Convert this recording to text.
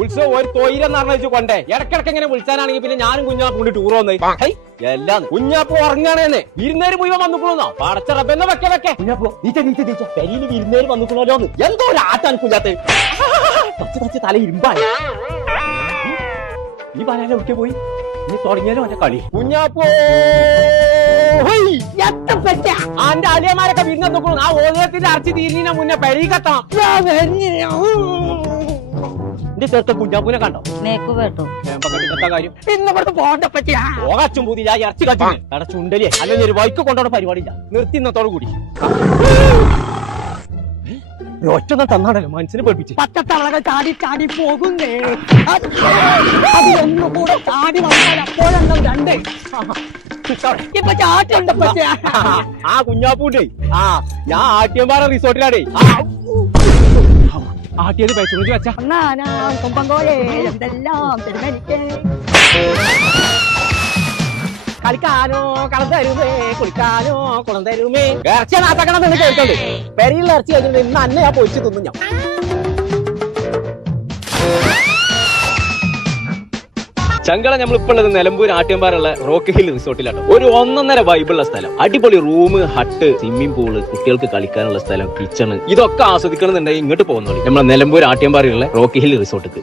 ഉത്സവം ഒരു തൊയിലെന്ന് പറഞ്ഞു കൊണ്ടേ ഇടക്കിടക്ക് ഇങ്ങനെ വിളിച്ചാനാണെങ്കിൽ പിന്നെ ഞാനും കുഞ്ഞാപ്പ് കൊണ്ട് ടൂർ വന്നേ എല്ലാം കുഞ്ഞാപ്പ് ഉറങ്ങാണേന്ന് വിരുന്നേര് മുഴുവൻ വന്നിക്കണോന്നോ പടച്ചറപ്പെന്ന് വെക്കെ കുഞ്ഞാപ്പോ നീച്ച പെരിയിൽ വിരുന്നേര് വന്നിക്കണോന്ന് എന്തോ ഒരു ആറ്റാണ് കുഞ്ഞാത്ത് തച്ച് തല ഇരുമ്പായി ഈ പറയാൻ എവിടെ പോയി ഇനി തുടങ്ങിയാലോ എന്റെ കളി കുഞ്ഞാപ്പോ അന്റെ അലിയന്മാരൊക്കെ വിരുന്ന് നോക്കണം ആ ഓലത്തിന്റെ അരച്ച് തീരുന്നതിന് മുന്നേ പെരീകെത്താം എന്റെ ചെറുത്ത കുഞ്ഞാപ്പൂനെ കണ്ടോ നേക്ക് കേട്ടോ കാര്യം ഇന്നിവിടുത്തെ പോകണ്ട പറ്റിയാ പോകച്ചും പൂതി ഞാൻ ഇറച്ചി കച്ചു അവിടെ ചുണ്ടലിയെ അല്ലെങ്കിൽ ഒരു ബൈക്ക് കൊണ്ടോടെ പരിപാടിയില്ല നിർത്തി ഇന്നത്തോടു കൂടി ഒറ്റൊന്നും തന്നാണല്ലോ മനസ്സിനെ പഠിപ്പിച്ച് പച്ചത്തളകൾ ചാടി ചാടി പോകുന്നേ അതിലൊന്നുകൂടെ ചാടി വന്നാൽ അപ്പോഴെണ്ണം രണ്ട് ഇപ്പൊ ചാട്ടുണ്ട് ആ കുഞ്ഞാപ്പൂണ്ടേ ഞാൻ ആട്ടിയമ്പാറ റിസോർട്ടിലാടേ ആട്ടിയത് പൈസ വെച്ചാ കൊമ്പങ്കോലേ എന്തെല്ലാം തിരുമലിക്കേ കളിക്കാനോ കളം തരുമേ കുളിക്കാനോ കുളം തരുമേ ഇറച്ചി നാട്ടാക്കണം എന്ന് കേൾക്കണ്ട് പെരിയുള്ള ഇറച്ചി കഴിഞ്ഞിട്ട് ഇന്ന് അന്നെ ഞാൻ പൊരിച്ച് തിന്നു ഞാൻ ചങ്കള നമ്മളിപ്പോൾ ഉള്ളത് നിലമ്പൂർ ആട്ടിയമ്പാറുള്ള റോക്ക് ഹിൽ റിസോർട്ടിലാണ് ഒരു 1.5 വൈബുള്ള സ്ഥലം അടിപൊളി റൂം ഹട്ട് സ്വിമ്മിംഗ് പൂള് കുട്ടികൾക്ക് കളിക്കാനുള്ള സ്ഥലം കിച്ചണ് ഇതൊക്കെ ആസ്വദിക്കണം എന്നുണ്ടെങ്കിൽ ഇങ്ങോട്ട് പോകുന്നുള്ളൂ നമ്മളെ നിലമ്പൂർ ആട്ടിയമ്പാറുള്ള റോക്ക് ഹിൽ റിസോർട്ടിക്ക്